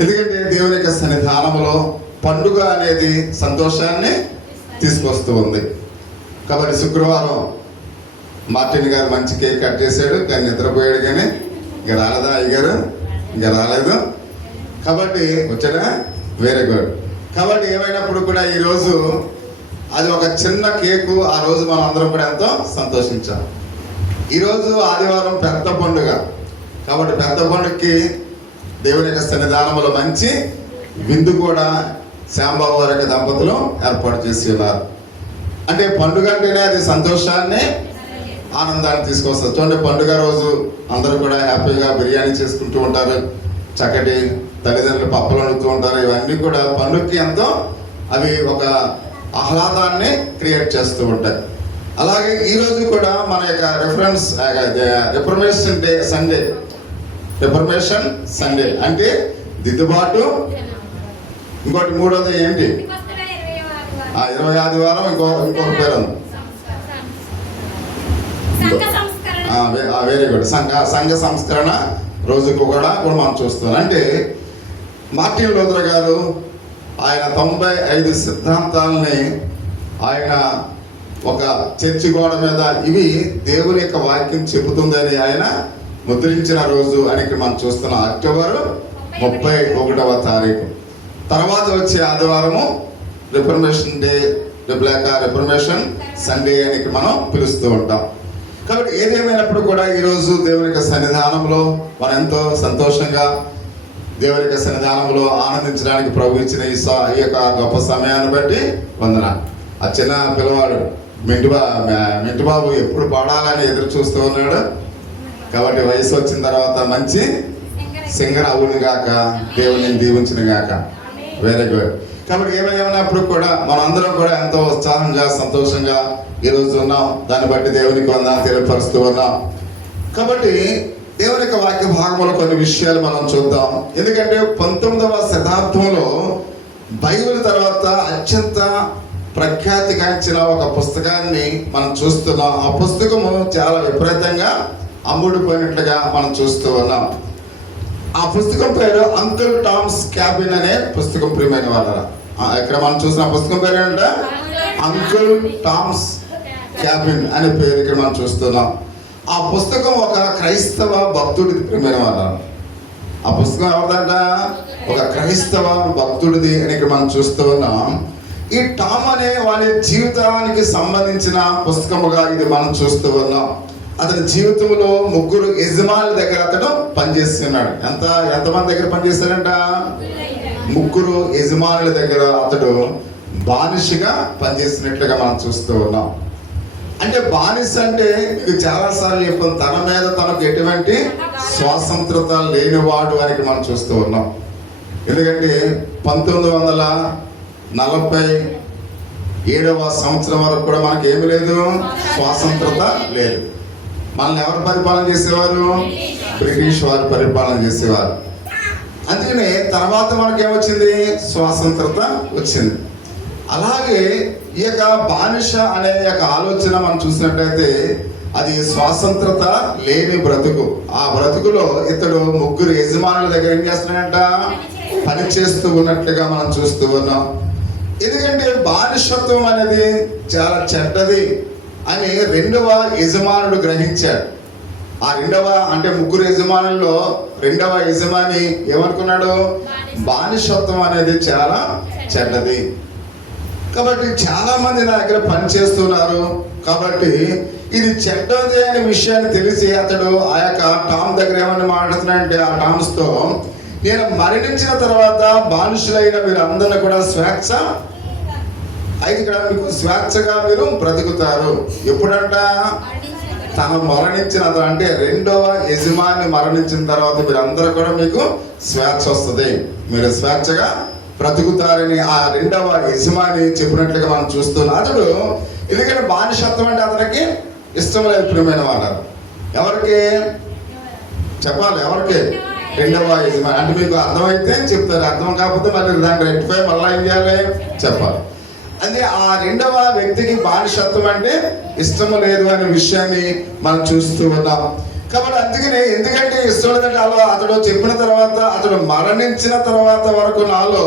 ఎందుకంటే దేవుని యొక్క సన్నిధానంలో పండుగ అనేది సంతోషాన్ని తీసుకొస్తూ ఉంది. కాబట్టి శుక్రవారం మార్టిన్ గారు మంచి కేక్ కట్ చేశాడు, కానీ నిద్రపోయాడు. కానీ ఇంకా రాలేదా అయ్యగారు? ఇంకా రాలేదు. కాబట్టి వచ్చాడా? Very good. కాబట్టి ఏమైనప్పుడు కూడా ఈరోజు అది ఒక చిన్న కేకు. ఆ రోజు మనం అందరం కూడా ఎంతో సంతోషించాం. ఈరోజు ఆదివారం పెద్ద పండుగ. కాబట్టి పెద్ద పండుగకి దేవుని యొక్క సన్నిధానంలో మంచి విందు కూడా శ్యాంబాబు వారి యొక్క దంపతులు ఏర్పాటు చేసి ఉన్నారు. అంటే పండుగ అంటేనే అది సంతోషాన్ని, ఆనందాన్ని తీసుకొస్తారు. చూడండి, పండుగ రోజు అందరూ కూడా హ్యాపీగా బిర్యానీ చేసుకుంటూ ఉంటారు, చక్కటి తల్లిదండ్రులు పప్పలు వండుతూ ఉంటారు. ఇవన్నీ కూడా పండుగకి ఎంతో అవి ఒక ఆహ్లాదాన్ని క్రియేట్ చేస్తూ ఉంటాయి. అలాగే ఈరోజు కూడా మన యొక్క రిఫర్మేషన్ సండే అంటే దిద్దుబాటు. ఇంకోటి మూడోది ఏంటి? 20 ఆదివారం. ఇంకొక పేరు ఉంది, వెరీ గుడ్, సంఘ సంస్కరణ రోజుకు కూడా మనం చూస్తున్నాం. అంటే మార్టిన్ లూథర్ గారు ఆయన 95 సిద్ధాంతాలని ఆయన ఒక చర్చి గోడ మీద ఇవి దేవుని యొక్క వాక్యం చెబుతుందని ఆయన ముద్రించిన రోజు అని మనం చూస్తున్నాం. అక్టోబర్ 31వ తారీఖు. తర్వాత వచ్చే ఆదివారము రిఫర్మేషన్ డే, రిఫర్మేషన్ సండే అని మనం పిలుస్తూ ఉంటాం. కాబట్టి ఏదేమైనప్పుడు కూడా ఈరోజు దేవుని యొక్క సన్నిధానంలో మనం ఎంతో సంతోషంగా దేవుని యొక్క సన్నిధానంలో ఆనందించడానికి ప్రభు ఇచ్చిన ఈ యొక్క గొప్ప సమయాన్ని బట్టి వందనాలు. ఆ చిన్న పిల్లవాడు మింటుబాబు ఎప్పుడు పాడాలని ఎదురు చూస్తూ ఉన్నాడు. కాబట్టి వయసు వచ్చిన తర్వాత మంచి సింగర్ అవును గాక, దేవుని దీవించిన గాక. Very good. కాబట్టి ఏమైనప్పుడు కూడా మనం అందరం కూడా ఎంతో ఉత్సాహంగా సంతోషంగా ఈరోజు ఉన్నాం. దాన్ని బట్టి దేవునికి వందనాలు తెలియపరుస్తూ ఉన్నాం. కాబట్టి దేవుని యొక్క వాక్య భాగంలో కొన్ని విషయాలు మనం చూద్దాం. ఎందుకంటే 19వ శతాబ్దంలో బైబిల్ తర్వాత అత్యంత ప్రఖ్యాతిగాంచిన ఒక పుస్తకాన్ని మనం చూస్తున్నాం. ఆ పుస్తకము చాలా విపరీతంగా అమ్ముడుపోయినట్లుగా మనం చూస్తూ ఉన్నాం. ఆ పుస్తకం పేరు అంకుల్ టామ్స్ క్యాబిన్ అనే పుస్తకం. ప్రియమైన వాళ్ళ ఇక్కడ మనం చూసిన పుస్తకం పేరు ఏంటంటే అంకుల్ టామ్స్ క్యాబిన్ అనే పేరు ఇక్కడ మనం చూస్తున్నాం. ఆ పుస్తకం ఒక క్రైస్తవ భక్తుడిది. ప్రియమైన వాళ్ళ ఆ పుస్తకం ఎవరిదంట? ఒక క్రైస్తవ భక్తుడిది అని ఇక్కడ మనం చూస్తూ ఉన్నాం. ఈ టామ్ అనే వారి జీవితానికి సంబంధించిన పుస్తకముగా ఇది మనం చూస్తూ ఉన్నాం. అతని జీవితంలో 3 యజమానుల దగ్గర అతను పనిచేస్తున్నాడు. ఎంతమంది దగ్గర పనిచేస్తాడంట? 3 యజమానుల దగ్గర అతడు బానిసగా పనిచేసినట్లుగా మనం చూస్తూ ఉన్నాం. అంటే బానిస అంటే మీకు చాలాసార్లు చెప్పాం, తన మీద తనకు ఎటువంటి స్వాతంత్రత లేనివాడు అని మనం చూస్తూ ఉన్నాం. ఎందుకంటే 1947వ సంవత్సరం వరకు కూడా మనకి ఏమి లేదు, స్వాతంత్రత లేదు. మనల్ని ఎవరు పరిపాలన చేసేవారు? బ్రిటిష్ వారు పరిపాలన చేసేవారు. అందుకనే తర్వాత మనకేమొచ్చింది? స్వాతంత్రత వచ్చింది. అలాగే ఈ యొక్క బానిస అనే యొక్క ఆలోచన మనం చూసినట్లయితే అది స్వాతంత్రత లేని బ్రతుకు. ఆ బ్రతుకులో ఇతడు 3 యజమానుల దగ్గర ఏం చేస్తున్నాడంట? పని చేస్తూ ఉన్నట్లుగా మనం చూస్తూ ఉన్నాం. ఎందుకంటే బానిసత్వం అనేది చాలా చెడ్డది అని 2వ యజమానుడు గ్రహించాడు. ఆ 2వ అంటే 3 యజమానుల్లో 2వ యజమాని ఏమనుకున్నాడు? బానిసత్వం అనేది చాలా చెడ్డది. కాబట్టి చాలా మంది నా దగ్గర పని చేస్తున్నారు. కాబట్టి ఇది చెడ్డది అనే విషయాన్ని తెలిసి అతడు ఆ యొక్క టామ్ దగ్గర ఏమని మాట్లాడుతున్నాడంటే ఆ టామ్స్తో, నేను మరణించిన తర్వాత బానిసలైన మీరు అందరినీ కూడా స్వేచ్ఛ అయితే ఇక్కడ మీకు స్వేచ్ఛగా మీరు బ్రతుకుతారు. ఎప్పుడంట? తను మరణించిన అంటే 2వ యజమాని మరణించిన తర్వాత మీరు అందరూ కూడా మీకు స్వేచ్ఛ వస్తుంది, మీరు స్వేచ్ఛగా బ్రతుకుతారని ఆ 2వ యజమాని చెప్పినట్లుగా మనం చూస్తున్నాం. అతడు ఎందుకంటే బానిసత్వం అంటే అతనికి ఇష్టం లేదు. ప్రియమైన వాళ్ళు ఎవరికి చెప్పాలి? ఎవరికి? 2వ యజమాని. అంటే మీకు అర్థమైతే చెప్తారు, అర్థం కాకపోతే మళ్ళీ దాన్ని రెక్టిఫై మళ్ళీ ఏం చేయాలి? చెప్పాలి. అంటే ఆ 2వ వ్యక్తికి బానిసత్వం అంటే ఇష్టం లేదు అనే విషయాన్ని మనం చూస్తూ ఉన్నాం. కాబట్టి అందుకనే ఎందుకంటే ఇష్టం లేదంటే అలా అతడు చెప్పిన తర్వాత అతడు మరణించిన తర్వాత వరకు నాలో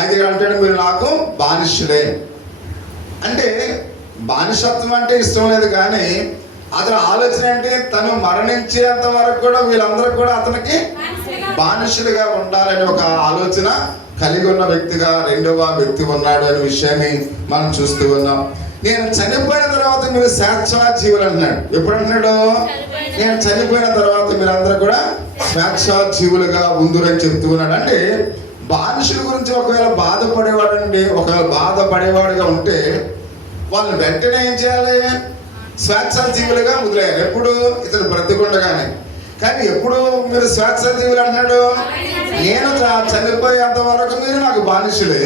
అది అంటాడు మీరు నాకు బానిసుడే. అంటే బానిసత్వం అంటే ఇష్టం లేదు, కానీ అతని ఆలోచన ఏంటి, తను మరణించేంత వరకు కూడా వీళ్ళందరూ కూడా అతనికి బానిసులుగా ఉండాలని ఒక ఆలోచన కలిగి ఉన్న వ్యక్తిగా రెండవ వ్యక్తి ఉన్నాడు అనే విషయాన్ని మనం చూస్తూ ఉన్నాం. నేను చనిపోయిన తర్వాత మీరు శాశ్వత జీవులు అన్నాడు. ఎప్పుడు అంటున్నాడు? నేను చనిపోయిన తర్వాత మీరందరూ కూడా శాశ్వత జీవులుగా ఉందురని చెప్తూ ఉన్నాడు. అంటే బానిసుల గురించి ఒకవేళ బాధపడేవాడుగా ఉంటే వాళ్ళని వెంటనే ఏం చేయాలి? శాశ్వత జీవులుగా వదిలేయాలి. ఎప్పుడు? ఇతను బ్రతికుండగానే. కానీ ఎప్పుడు మీరు శాశ్వత జీవులు అంటున్నాడు? నేను చనిపోయేంత వరకు మీరు నాకు బానిసులే,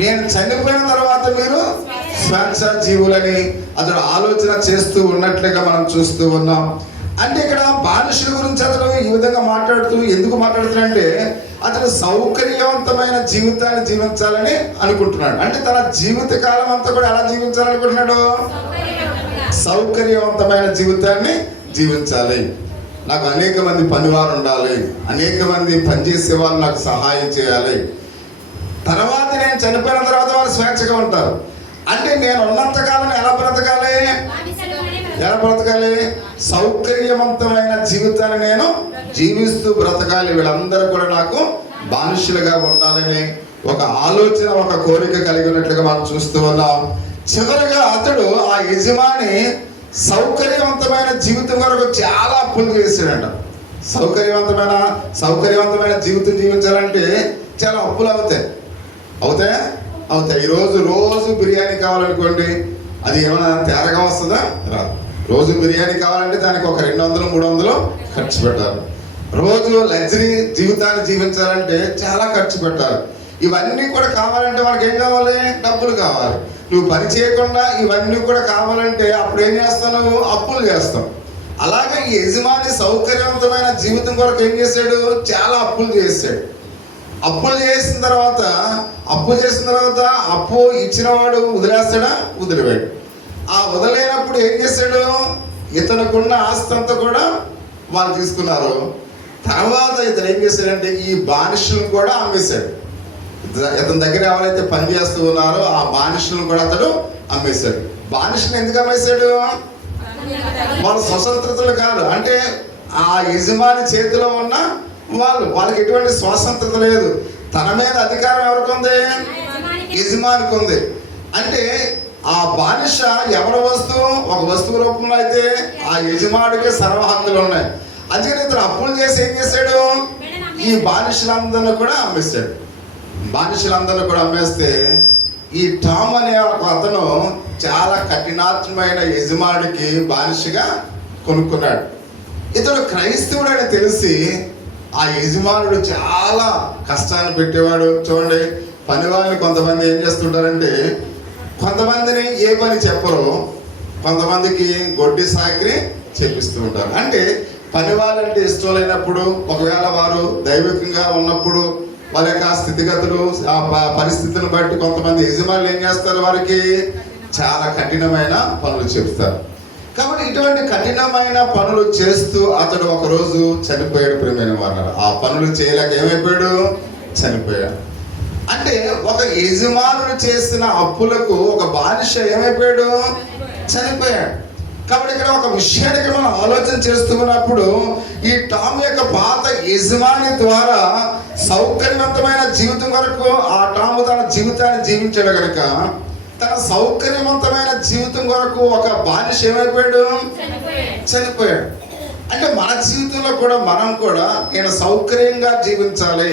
నేను చనిపోయిన తర్వాత మీరు శాశ్వత జీవులని అతడు ఆలోచన చేస్తూ ఉన్నట్లుగా మనం చూస్తూ ఉన్నాం. అంటే ఇక్కడ బానిసుల గురించి అతడు ఈ విధంగా ఎందుకు మాట్లాడుతున్నాడంటే అతడు సౌకర్యవంతమైన జీవితాన్ని జీవించాలని అనుకుంటున్నాడు. అంటే తన జీవిత కాలం అంతా కూడా ఎలా జీవించాలనుకుంటున్నాడు? సౌకర్యవంతమైన జీవితాన్ని జీవించాలి. నాకు అనేక మంది పనివారు ఉండాలి, అనేక మంది పనిచేసే వాళ్ళు నాకు సహాయం చేయాలి, తర్వాత నేను చనిపోయిన తర్వాత వాళ్ళు స్వేచ్ఛగా ఉంటారు. అంటే నేను ఉన్నంతకాలం ఎలా బ్రతకాలి? సౌకర్యవంతమైన జీవితాన్ని నేను జీవిస్తూ బ్రతకాలి, వీళ్ళందరూ కూడా నాకు బానిసలుగా ఉండాలని ఒక ఆలోచన, ఒక కోరిక కలిగి ఉన్నట్లుగా మనం చూస్తూ ఉన్నాం. చివరిగా అతడు ఆ యజమాని సౌకర్యవంతమైన జీవితం వరకు చాలా అప్పులు చేశాడంట. సౌకర్యవంతమైన జీవితం జీవించాలంటే చాలా అప్పులు అవుతాయి. రోజు బిర్యానీ కావాలనుకోండి, అది ఏమైనా తేరగా వస్తుందా? రాదు. రోజు బిర్యానీ కావాలంటే దానికి ఒక 200-300 ఖర్చు పెట్టాలి. రోజు లగ్జరీ జీవితాన్ని జీవించాలంటే చాలా ఖర్చు పెట్టాలి. ఇవన్నీ కూడా కావాలంటే మనకి ఏం కావాలి? డబ్బులు కావాలి. నువ్వు పని చేయకుండా ఇవన్నీ కూడా కావాలంటే అప్పుడు ఏం చేస్తావు? నువ్వు అప్పులు చేస్తావు. అలాగే ఈ యజమాని సౌకర్యవంతమైన జీవితం కొరకు ఏం చేశాడు? చాలా అప్పులు చేశాడు. అప్పులు చేసిన తర్వాత అప్పు ఇచ్చినవాడు వదిలేస్తాడా? వదిలివాడు. ఆ వదిలేనప్పుడు ఏం చేశాడు? ఇతనుకున్న ఆస్తి అంతా కూడా వాళ్ళు తీసుకున్నారు. తర్వాత ఇతను ఏం చేశాడంటే ఈ బానిసలను కూడా అమ్మేశాడు. ఇతని దగ్గర ఎవరైతే పని చేస్తూ ఉన్నారో ఆ బానిసలను కూడా అతడు అమ్మేశాడు. బానిసలను ఎందుకు అమ్మేశాడు? వాళ్ళ స్వతంత్రతలు కాదు. అంటే ఆ యజమాని చేతిలో ఉన్న వాళ్ళకి ఎటువంటి స్వాతంత్రత లేదు. తన మీద అధికారం ఎవరికి ఉంది? యజమానికి ఉంది. అంటే ఆ బానిస ఎవరి వస్తువు? ఒక వస్తువు రూపంలో అయితే ఆ యజమానికి సర్వ హక్కులు ఉన్నాయి. అందుకని ఇతను అప్పులు చేసి ఏం చేశాడు? ఈ బానిసలందరినీ కూడా అమ్మేస్తే ఈ టామ్ అనే ఒక అతను చాలా కఠినాత్మైన యజమానికి బానిసగా కొనుక్కున్నాడు. ఇతడు క్రైస్తవుడు అని తెలిసి ఆ యజమానుడు చాలా కష్టాన్ని పెట్టేవాడు. చూడండి, పని వాళ్ళని కొంతమంది ఏం చేస్తుంటారంటే కొంతమందిని ఏ పని చెప్పరు, కొంతమందికి గొడ్డి సాకిరి చేపిస్తూ ఉంటారు. అంటే పని వాళ్ళంటే ఇష్టం లేనప్పుడు, ఒకవేళ వారు దైవికంగా ఉన్నప్పుడు వాళ్ళ యొక్క స్థితిగతులు ఆ పరిస్థితిని బట్టి కొంతమంది యజమానులు ఏం చేస్తారు? వారికి చాలా కఠినమైన పనులు చెప్తారు. కాబట్టి ఇటువంటి కఠినమైన పనులు చేస్తూ అతడు ఒకరోజు చనిపోయాడు. ప్రియమైన వారు, ఆ పనులు చేయలేక ఏమైపోయాడు? చనిపోయాడు. అంటే ఒక యజమానుడు చేసిన అప్పులకు ఒక బానిస ఏమైపోయాడు? చనిపోయాడు. కాబట్టి ఇక్కడ ఒక విషయానికి మనం ఆలోచన చేస్తున్నప్పుడు ఈ టామ్ యొక్క పాత యజమాని ద్వారా సౌకర్యవంతమైన జీవితం వరకు ఆ టాము తన జీవితాన్ని జీవించాడు కనుక తన సౌకర్యవంతమైన జీవితం కొరకు ఒక బానిస ఏమైపోయాడు? చనిపోయాడు. అంటే మన జీవితంలో కూడా మనం కూడా నేను సౌకర్యంగా జీవించాలి,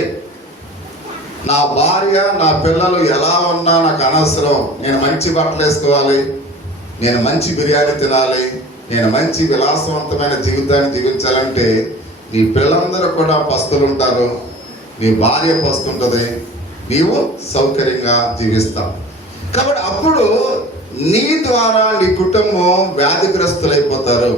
నా భార్య నా పిల్లలు ఎలా ఉన్నా నాకు అనవసరం, నేను మంచి బట్టలు వేసుకోవాలి, నేను మంచి బిర్యానీ తినాలి, నేను మంచి విలాసవంతమైన జీవితాన్ని జీవించాలంటే నీ పిల్లలందరూ కూడా పస్తులు ఉంటారు, నీ భార్య పస్తుంటుంది, నీవు సౌకర్యంగా జీవిస్తావు. కాబట్టి అప్పుడు నీ ద్వారా నీ కుటుంబం వ్యాధిగ్రస్తులైపోతారు,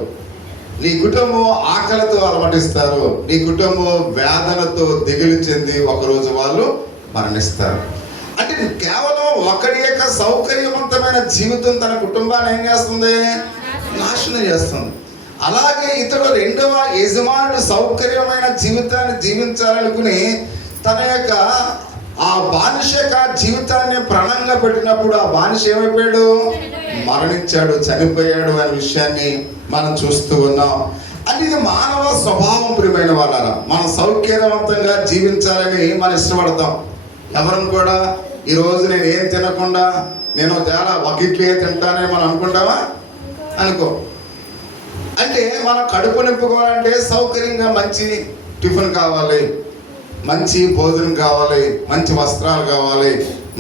నీ కుటుంబం ఆకలితో అలమటిస్తారు, నీ కుటుంబం వేదనతో దిగులు చెంది ఒకరోజు వాళ్ళు మరణిస్తారు. అంటే కేవలం ఒకరి యొక్క సౌకర్యవంతమైన జీవితం తన కుటుంబాన్ని ఏం చేస్తుంది? నాశనం చేస్తుంది. అలాగే ఇతడు రెండవ యజమానుడు సౌకర్యమైన జీవితాన్ని జీవించాలనుకుని తన యొక్క ఆ బానిస యొక్క జీవితాన్ని ప్రాణంగా పెట్టినప్పుడు ఆ బానిస ఏమైపోయాడు? మరణించాడు, చనిపోయాడు అనే విషయాన్ని మనం చూస్తూ ఉన్నాం. అంటే ఇది మానవ స్వభావం. ప్రియమైన వాళ్ళారా, మనం సౌకర్యవంతంగా జీవించాలని మనం ఇష్టపడతాం. ఎవరం కూడా ఈరోజు నేను ఏం తినకుండా నేను చాలా ఒక ఇడ్లీ తింటానని మనం అనుకుంటామా? అనుకో. అంటే మనం కడుపు నింపుకోవాలంటే సౌకర్యంగా మంచి టిఫిన్ కావాలి, మంచి భోజనం కావాలి, మంచి వస్త్రాలు కావాలి,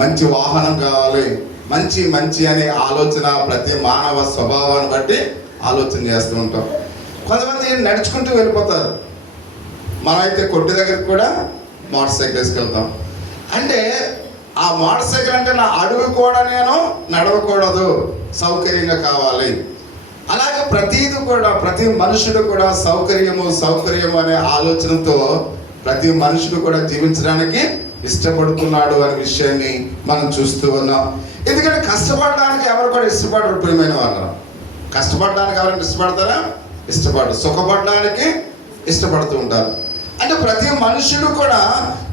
మంచి వాహనం కావాలి, మంచి మంచి అనే ఆలోచన ప్రతి మానవ స్వభావాన్ని బట్టి ఆలోచన చేస్తూ ఉంటాం. కొంతమంది నడుచుకుంటూ వెళ్ళిపోతారు. మనమైతే కొట్టు దగ్గరికి కూడా మోటార్ సైకిల్ వేసుకెళ్తాం. అంటే ఆ మోటార్ సైకిల్ అంటే నా అడుగు కూడా నేను నడవకూడదు, సౌకర్యంగా కావాలి. అలాగే ప్రతిది కూడా ప్రతి మనుషుడు కూడా సౌకర్యము అనే ఆలోచనతో ప్రతి మనుషుడు కూడా జీవించడానికి ఇష్టపడుతున్నాడు అనే విషయాన్ని మనం చూస్తూ ఉన్నాం. ఎందుకంటే కష్టపడడానికి ఎవరు కూడా ఇష్టపడరు. ప్రియమైన వాళ్ళు, కష్టపడడానికి ఎవరైనా ఇష్టపడతారా? ఇష్టపడరు. సుఖపడడానికి ఇష్టపడుతూ ఉంటారు. అంటే ప్రతి మనుషుడు కూడా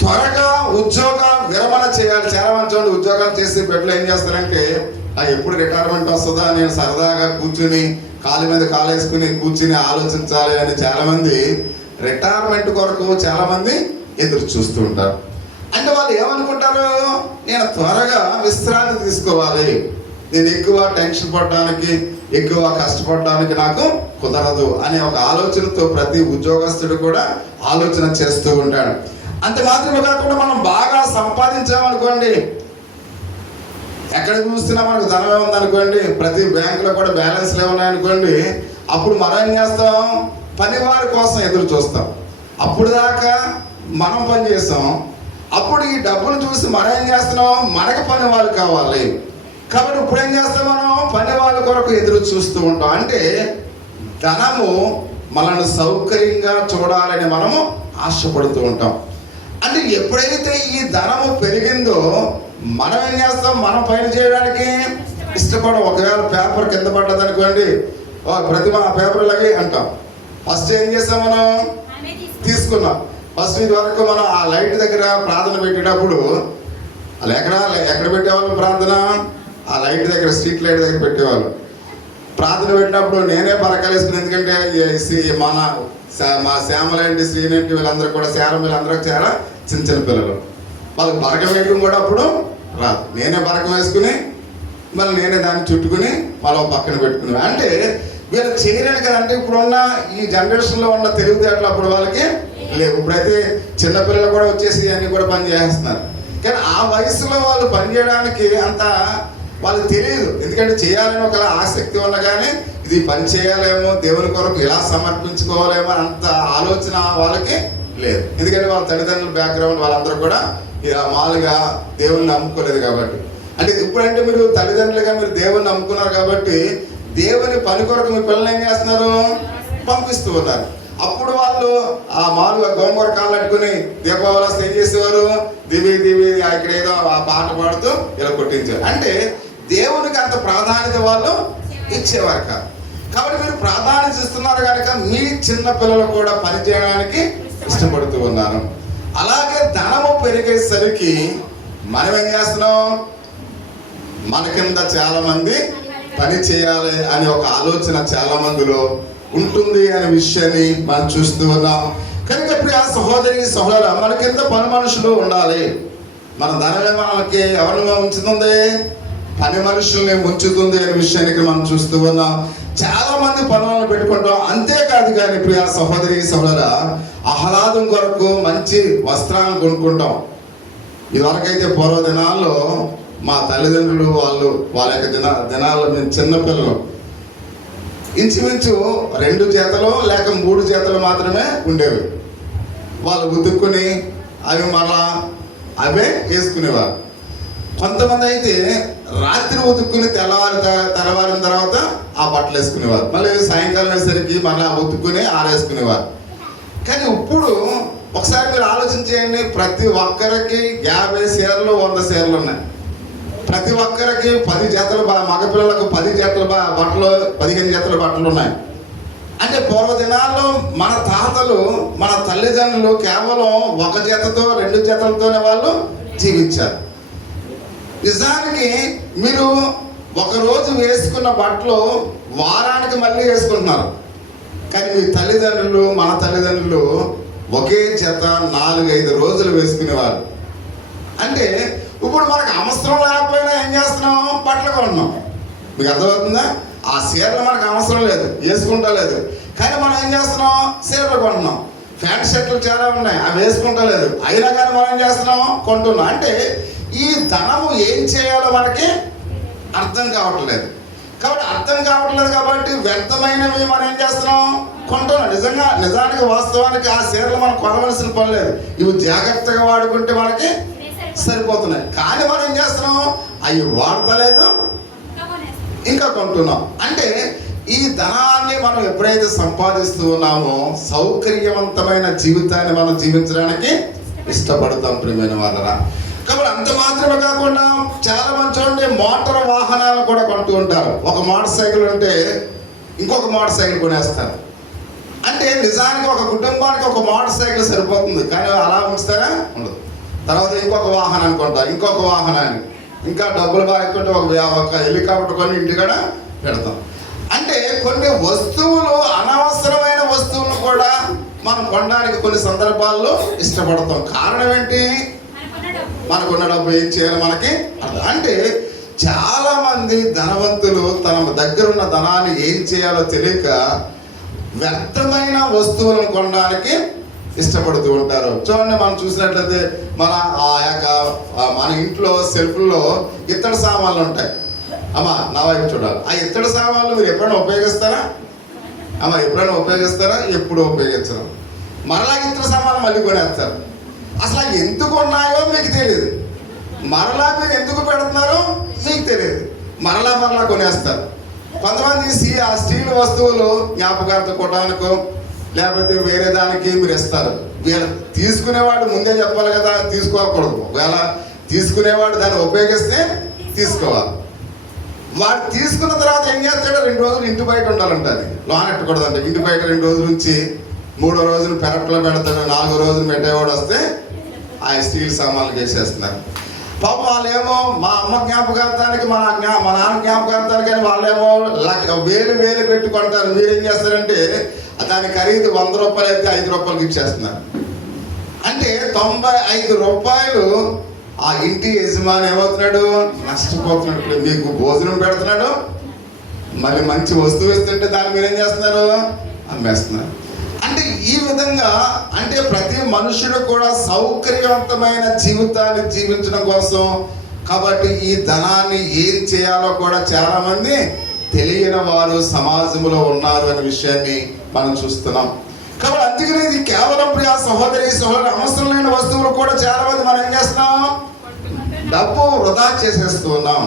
త్వరగా ఉద్యోగ విరమణ చేయాలి. చాలా మంది ఉద్యోగాలు చేసి బిడ్డలు ఏం చేస్తారంటే ఎప్పుడు రిటైర్మెంట్ వస్తుందా, నేను సరదాగా కూర్చుని కాలు మీద కాలు వేసుకుని కూర్చుని ఆలోచించాలి అని చాలామంది రిటైర్మెంట్ కొరకు చాలామంది ఎదురు చూస్తూ ఉంటారు. అంటే వాళ్ళు ఏమనుకుంటారు? నేను త్వరగా విశ్రాంతి తీసుకోవాలి, నేను ఎక్కువ టెన్షన్ పడడానికి ఎక్కువ కష్టపడడానికి నాకు కుదరదు అనే ఒక ఆలోచనతో ప్రతి ఉద్యోగస్తుడు కూడా ఆలోచన చేస్తూ ఉంటాడు. అంతే మాత్రమే కాకుండా మనం బాగా సంపాదించామనుకోండి, ఎక్కడ చూస్తున్నా మనకు ధనమే ఉందనుకోండి, ప్రతి బ్యాంకులో కూడా బ్యాలెన్స్లు ఏమున్నాయనుకోండి, అప్పుడు మనం ఏం చేస్తాం? పనివారి కోసం ఎదురు చూస్తాం. అప్పుడు దాకా మనం పని చేస్తాం. అప్పుడు ఈ డబ్బులు చూసి మనం ఏం చేస్తున్నాం? మనకు పని వాళ్ళు కావాలి కాబట్టి ఇప్పుడు ఏం చేస్తాం? మనం పని వాళ్ళ కొరకు ఎదురు చూస్తూ ఉంటాం. అంటే ధనము మనల్ని సౌకర్యంగా చూడాలని మనము ఆశపడుతూ ఉంటాం. అంటే ఎప్పుడైతే ఈ ధనము పెరిగిందో మనం ఏం చేస్తాం? మనం పని చేయడానికి ఇష్టపడం. ఒకవేళ పేపర్ కింద పడ్డదనుకోండి, ప్రతిమ ఆ పేపర్ లాగే అంటాం. ఫస్ట్ ఏం చేస్తాం? మనం తీసుకున్నాం. ఫస్ట్ ఇది వరకు మనం ఆ లైట్ దగ్గర ప్రార్థన పెట్టేటప్పుడు అలా ఎక్కడ పెట్టేవాళ్ళు ప్రార్థన? ఆ లైట్ దగ్గర, స్ట్రీట్ లైట్ దగ్గర పెట్టేవాళ్ళు. ప్రార్థన పెట్టినప్పుడు నేనే బరకాలు వేసుకుని, ఎందుకంటే మా శ్యామలేంటి, శ్రీనేంటి వీళ్ళందరూ కూడా, శారం వీళ్ళందరూ చాలా చిన్న చిన్న పిల్లలు, వాళ్ళకి బరక వేయడం కూడా అప్పుడు రాదు. నేనే బరకం వేసుకుని మళ్ళీ నేనే దాన్ని చుట్టుకుని మళ్ళీ పక్కన పెట్టుకుని. అంటే వీళ్ళు చేయలేరు కదంటే ఇప్పుడున్న ఈ జనరేషన్లో ఉన్న తెలివితేటలు అప్పుడు వాళ్ళకి లేవు. ఇప్పుడైతే చిన్నపిల్లలు కూడా వచ్చేసి అన్నీ కూడా పని చేస్తున్నారు. కానీ ఆ వయసులో వాళ్ళు పని చేయడానికి అంత వాళ్ళకి తెలియదు. ఎందుకంటే చేయాలని ఒక ఆసక్తి ఉన్నా కానీ ఇది పని చేయాలేమో, దేవుని కొరకు ఇలా సమర్పించుకోవాలేమో అంత ఆలోచన వాళ్ళకి లేదు. ఎందుకంటే వాళ్ళ తల్లిదండ్రుల బ్యాక్గ్రౌండ్ వాళ్ళందరూ కూడా మామూలుగా దేవుణ్ణి నమ్ముకోలేదు కాబట్టి. అంటే ఇప్పుడంటే మీరు తల్లిదండ్రులుగా మీరు దేవుణ్ణి నమ్ముకున్నారు కాబట్టి దేవుని పని కొరకు మీ పిల్లలు ఏం చేస్తున్నారు? పంపిస్తూ ఉన్నారు. అప్పుడు వాళ్ళు ఆ మామూలుగా గోంగూర కాళ్ళు అట్టుకుని దీపావళి వస్తే ఏం చేసేవారు? దివి దివి ఇక్కడ ఏదో ఆ పాట పాడుతూ ఇలా కొట్టించారు. అంటే దేవునికి అంత ప్రాధాన్యత వాళ్ళు ఇచ్చేవారు కాదు. కాబట్టి మీరు ప్రాధాన్యత ఇస్తున్నారు కనుక మీ చిన్న పిల్లలు కూడా పని చేయడానికి ఇష్టపడుతూ ఉన్నారు. అలాగే ధనము పెరిగేసరికి మనం ఏం చేస్తున్నాం? మన కింద చాలా మంది పని చేయాలి అనే ఒక ఆలోచన చాలా మందిలో ఉంటుంది అనే విషయాన్ని మనం చూస్తూ ఉన్నాం. కనుక ప్రియ సహోదరి సహోదరు, మన కింద పని మనుషులు ఉండాలి. మన ధనమే మనకి ఎవరిని ఉంచుతుంది? పని మనుషుల్ని ఉంచుతుంది అనే విషయానికి మనం చూస్తూ ఉన్నాం. చాలా మంది పనులను పెట్టుకుంటాం. అంతేకాదు కానీ ప్రియ సహోదరి సహోదర, ఆహ్లాదం కొరకు మంచి వస్త్రాలను కొనుక్కుంటాం. ఇదివరకైతే పూర్వ దినాల్లో మా తల్లిదండ్రులు వాళ్ళ యొక్క దినాల్లో మేము చిన్నపిల్లలు ఇంచుమించు 2 జతలు లేక 3 జతలు మాత్రమే ఉండేవి. వాళ్ళు ఉతుక్కుని అవి మళ్ళా అవే వేసుకునేవారు. కొంతమంది అయితే రాత్రి ఉతుక్కుని తెల్లవారిన తర్వాత ఆ బట్టలు వేసుకునేవారు. మళ్ళీ సాయంకాలం వేసరికి మళ్ళీ ఉతుక్కుని ఆరేసుకునేవారు. కానీ ఇప్పుడు ఒకసారి మీరు ఆలోచన చేయండి, ప్రతి ఒక్కరికి 50 చీరలు 100 చీరలు ఉన్నాయి. ప్రతి ఒక్కరికి 10 జతలు, మగపిల్లలకు 10 జతలు బట్టలు, 15 జతల బట్టలు ఉన్నాయి. అంటే పూర్వదినాల్లో మన తాతలు, మన తల్లిదండ్రులు కేవలం ఒక జతతో 2 జతలతోనే వాళ్ళు జీవించారు. నిజానికి మీరు ఒకరోజు వేసుకున్న బట్టలు వారానికి మళ్ళీ వేసుకుంటున్నారు. కానీ మీ తల్లిదండ్రులు, మన తల్లిదండ్రులు ఒకే జత 4-5 రోజులు వేసుకునేవారు. అంటే ఇప్పుడు మనకు అవసరం లేకపోయినా ఏం చేస్తున్నాం? బట్టలు కొంటున్నాం. మీకు అర్థమవుతుందా? ఆ చీరలు మనకు అవసరం లేదు, వేసుకుంటా లేదు, కానీ మనం ఏం చేస్తున్నాం? చీరలు కొంటున్నాం. ప్యాంట్ షర్ట్లు చాలా ఉన్నాయి, అవి వేసుకుంటా లేదు, అయినా కానీ మనం ఏం చేస్తున్నాం? కొంటున్నాం. అంటే ఈ ధనము ఏం చేయాలో మనకి అర్థం కావట్లేదు. కాబట్టి అర్థం కావట్లేదు కాబట్టి వ్యర్థమైనవి మనం ఏం చేస్తున్నాం? కొంటున్నాం. నిజానికి వాస్తవానికి ఆ చీరలు మనం కొనవలసిన పని లేదు, ఇవి జాగ్రత్తగా వాడుకుంటే మనకి సరిపోతున్నాయి. కానీ మనం ఏం చేస్తున్నాం? అవి వాడతలేదు, ఇంకా కొంటున్నాం. అంటే ఈ ధనాన్ని మనం ఎప్పుడైతే సంపాదిస్తూ ఉన్నామో సౌకర్యవంతమైన జీవితాన్ని మనం జీవించడానికి ఇష్టపడతాం ప్రియమైన వాళ్ళరా. కాబట్టి అంత మాత్రమే కాకుండా చాలా మంది చూడండి, మోటార్ వాహనాలు కూడా కొంటూ ఉంటారు. ఒక మోటార్ సైకిల్ ఉంటే ఇంకొక మోటార్ సైకిల్ కొనేస్తారు. అంటే నిజానికి ఒక కుటుంబానికి ఒక మోటార్ సైకిల్ సరిపోతుంది, కానీ అలా ఉంచుతారా? ఉండదు. తర్వాత ఇంకొక వాహనాన్ని కొంటారు, ఇంకొక వాహనాన్ని, ఇంకా డబ్బులు బాగుంటే ఒక హెలికాప్టర్ కొని ఇంటికాడ పెడతాం. అంటే కొన్ని వస్తువులు, అనవసరమైన వస్తువులను కూడా మనం కొనడానికి కొన్ని సందర్భాల్లో ఇష్టపడతాం. కారణం ఏంటి? మనకున్న డబ్బు ఏం చేయాలి మనకి అర్థం. అంటే చాలా మంది ధనవంతులు తన దగ్గర ఉన్న ధనాన్ని ఏం చేయాలో తెలియక వ్యర్థమైన వస్తువులను కొనడానికి ఇష్టపడుతూ ఉంటారు. చూడండి, మనం చూసినట్లయితే మన ఇంట్లో సెల్ఫ్లో ఇత్తడి సామాన్లు ఉంటాయి. అమ్మా నా వైపు చూడాలి. ఆ ఇత్తడి సామాన్లు మీరు ఎప్పుడైనా ఉపయోగిస్తారా? అమ్మా ఎప్పుడైనా ఉపయోగిస్తారా? ఎప్పుడు ఉపయోగించరు. మరలా ఇత్తడి సామాన్లు మళ్ళీ కొనేస్తారు. అసలు ఎందుకు ఉన్నాయో మీకు తెలియదు, మరలా మీరు ఎందుకు పెడుతున్నారో మీకు తెలియదు, మరలా కొనేస్తారు. కొంతమంది ఆ స్టీల్ వస్తువులు జ్ఞాపకార్థం కొట్టడానికో లేకపోతే వేరే దానికి మీరు ఇస్తారు. తీసుకునేవాడు ముందే చెప్పాలి కదా, తీసుకోకూడదు. ఒకవేళ తీసుకునేవాడు దాన్ని ఉపయోగిస్తే తీసుకోవాలి. వాడు తీసుకున్న తర్వాత ఏం చేస్తాడో 2 రోజులు ఇంటి బయట ఉండాలంట. అది లోన్ ఎట్టకూడదంట. ఇంటి బయట 2 రోజుల నుంచి 3వ రోజున పెరట్లో పెడతాడు, 4వ రోజున పెట్టేవాడు వస్తే ఆ స్టీల్ సామాన్లు వేసేస్తున్నారు. పాపం వాళ్ళేమో మా అమ్మ జ్ఞాపకార్థానికి, మా నాన్న జ్ఞాపకార్థానికి అని వాళ్ళేమో వేలు పెట్టుకుంటారు. మీరేం చేస్తారంటే దాని ఖరీదు 100 రూపాయలు అయితే 5 రూపాయలకి ఇచ్చేస్తున్నారు. అంటే 95 రూపాయలు ఆ ఇంటి యజమాని ఏమవుతున్నాడు? నష్టపోతున్నాడు. ఇప్పుడు మీకు భోజనం పెడుతున్నాడు, మళ్ళీ మంచి వస్తువు ఇస్తుంటే దాన్ని మీరేం చేస్తున్నారు? అమ్మేస్తున్నారు. అంటే ఈ విధంగా అంటే ప్రతి మనుషుడు కూడా సౌకర్యవంతమైన జీవితాన్ని జీవించడం కోసం, కాబట్టి ఈ ధనాన్ని ఏం చేయాలో కూడా చాలా మంది తెలియని వారు సమాజంలో ఉన్నారు అనే విషయాన్ని మనం చూస్తున్నాం. కాబట్టి అందుకనే ఇది కేవలం ప్రియ సహోదరి అవసరం లేని వస్తువులు కూడా చాలా మంది మనం ఏం చేస్తున్నాం? డబ్బు వృధా చేసేస్తూ ఉన్నాం.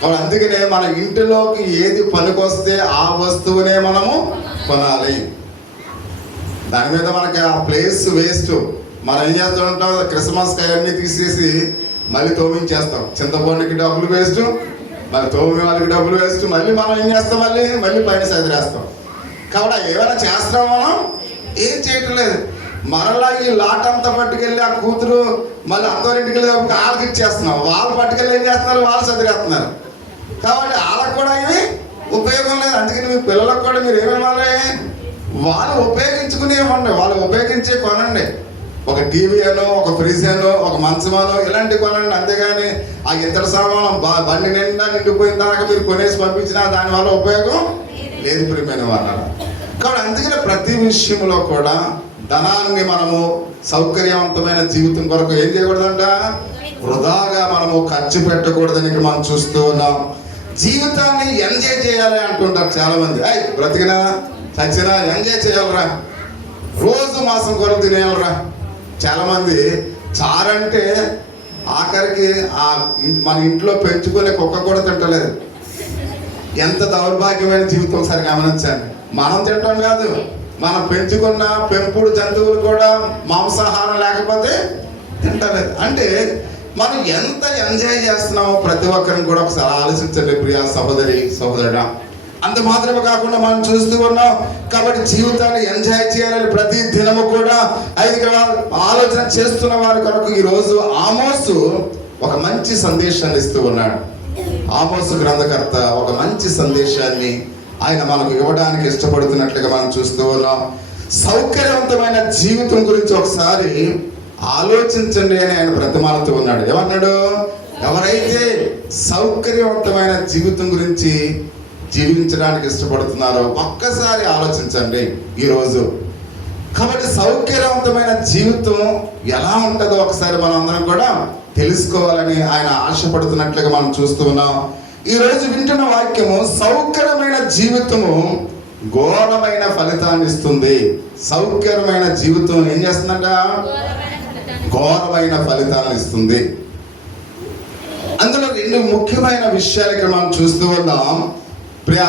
కాబట్టి అందుకనే మన ఇంటిలోకి ఏది పనికొస్తే ఆ వస్తువునే మనము కొనాలి. దాని మీద మనకి ఆ ప్లేస్ వేస్ట్. మనం ఏం చేస్తూ ఉంటాం? క్రిస్మస్కి అవన్నీ తీసేసి మళ్ళీ తోమించేస్తాం. చింతపండుకి డబ్బులు వేస్ట్, మళ్ళీ తోమి వాళ్ళకి డబ్బులు వేస్ట్, మళ్ళీ మనం ఏం చేస్తాం? మళ్ళీ పైన సదిరేస్తాం. కాబట్టి ఏమైనా చేస్తాం? మనం ఏం చేయటం లేదు. మరలా ఈ లాట్ అంతా పట్టుకెళ్ళి ఆ కూతురు మళ్ళీ అత్తవారింటికి వెళ్ళి వాళ్ళకి ఇచ్చేస్తున్నాం. వాళ్ళు పట్టుకెళ్ళి ఏం చేస్తున్నారు? వాళ్ళు సదిరేస్తున్నారు. కాబట్టి వాళ్ళకు కూడా ఇది ఉపయోగం లేదు. అందుకని మీ పిల్లలకు కూడా మీరు ఏమివ్వాలి? వాళ్ళు ఉపయోగించుకునేవ్వండి, వాళ్ళు ఉపయోగించే కొనండి. ఒక టీవీ అనో, ఒక ఫ్రిడ్జ్ అనో, ఒక మంచమానో ఇలాంటివి కొనండి. అంతేగాని ఆ ఇతర సామానం బండి నిండా నిండిపోయిన దాకా మీరు కొనేసి పంపించినా దానివల్ల ఉపయోగం లేదు ప్రియమైన వాళ్ళ. కాబట్టి అందుకని ప్రతి విషయంలో కూడా ధనాన్ని మనము సౌకర్యవంతమైన జీవితం కొరకు ఏం చేయకూడదంట? వృధాగా మనము ఖర్చు పెట్టకూడదని ఇక్కడ మనం చూస్తూ ఉన్నాం. జీవితాన్ని ఎంజాయ్ చేయాలి అంటుంటారు చాలా మంది. బ్రతికినా చచ్చినా ఎంజాయ్ చేయాలరా, రోజు మాసం కొరకు తినేయాలరా. చాలా మంది చారంటే ఆఖరికి మన ఇంట్లో పెంచుకునే కుక్క కూడా తింటలేదు. ఎంత దౌర్భాగ్యమైన జీవితం ఒకసారి గమనించండి. మనం తింటాం కాదు, మనం పెంచుకున్న పెంపుడు జంతువులు కూడా మాంసాహారం లేకపోతే తింటలేదు. అంటే మనం ఎంత ఎంజాయ్ చేస్తున్నామో ప్రతి ఒక్కరిని కూడా ఒకసారి ఆలోచించండి ప్రియా సహోదరి సహోదరుడా. అంత మాత్రమే కాకుండా మనం చూస్తూ ఉన్నాం. కాబట్టి జీవితాన్ని ఎంజాయ్ చేయాలని ప్రతి దినము కూడా ఆలోచన చేస్తున్న వారి కొరకు ఈరోజు ఆమోసు ఒక మంచి సందేశాన్ని ఇస్తూ ఉన్నాడు. ఆమోసు గ్రంథకర్త ఒక మంచి సందేశాన్ని ఆయన మనకు ఇవ్వడానికి ఇష్టపడుతున్నట్లుగా మనం చూస్తూ ఉన్నాం. సౌకర్యవంతమైన జీవితం గురించి ఒకసారి ఆలోచించండి అని ఆయన బ్రతిమాలుతూ ఉన్నాడు. ఏమన్నాడు? ఎవరైతే సౌకర్యవంతమైన జీవితం గురించి జీవించడానికి ఇష్టపడుతున్నారో ఒక్కసారి ఆలోచించండి ఈరోజు. కాబట్టి సౌకర్యవంతమైన జీవితం ఎలా ఉంటుందో ఒకసారి మనం అందరం కూడా తెలుసుకోవాలని ఆయన ఆశపడుతున్నట్లుగా మనం చూస్తూ ఉన్నాం. ఈరోజు వింటున్న వాక్యము, సౌకర్యమైన జీవితము ఘోరమైన ఫలితాన్ని ఇస్తుంది. సౌకర్యమైన జీవితం ఏం చేస్తుందంట? ఘోరమైన ఫలితాన్ని ఇస్తుంది. అందులో రెండు ముఖ్యమైన విషయాలు ఇక్కడ మనం చూస్తూ ఉన్నాం. ప్రియా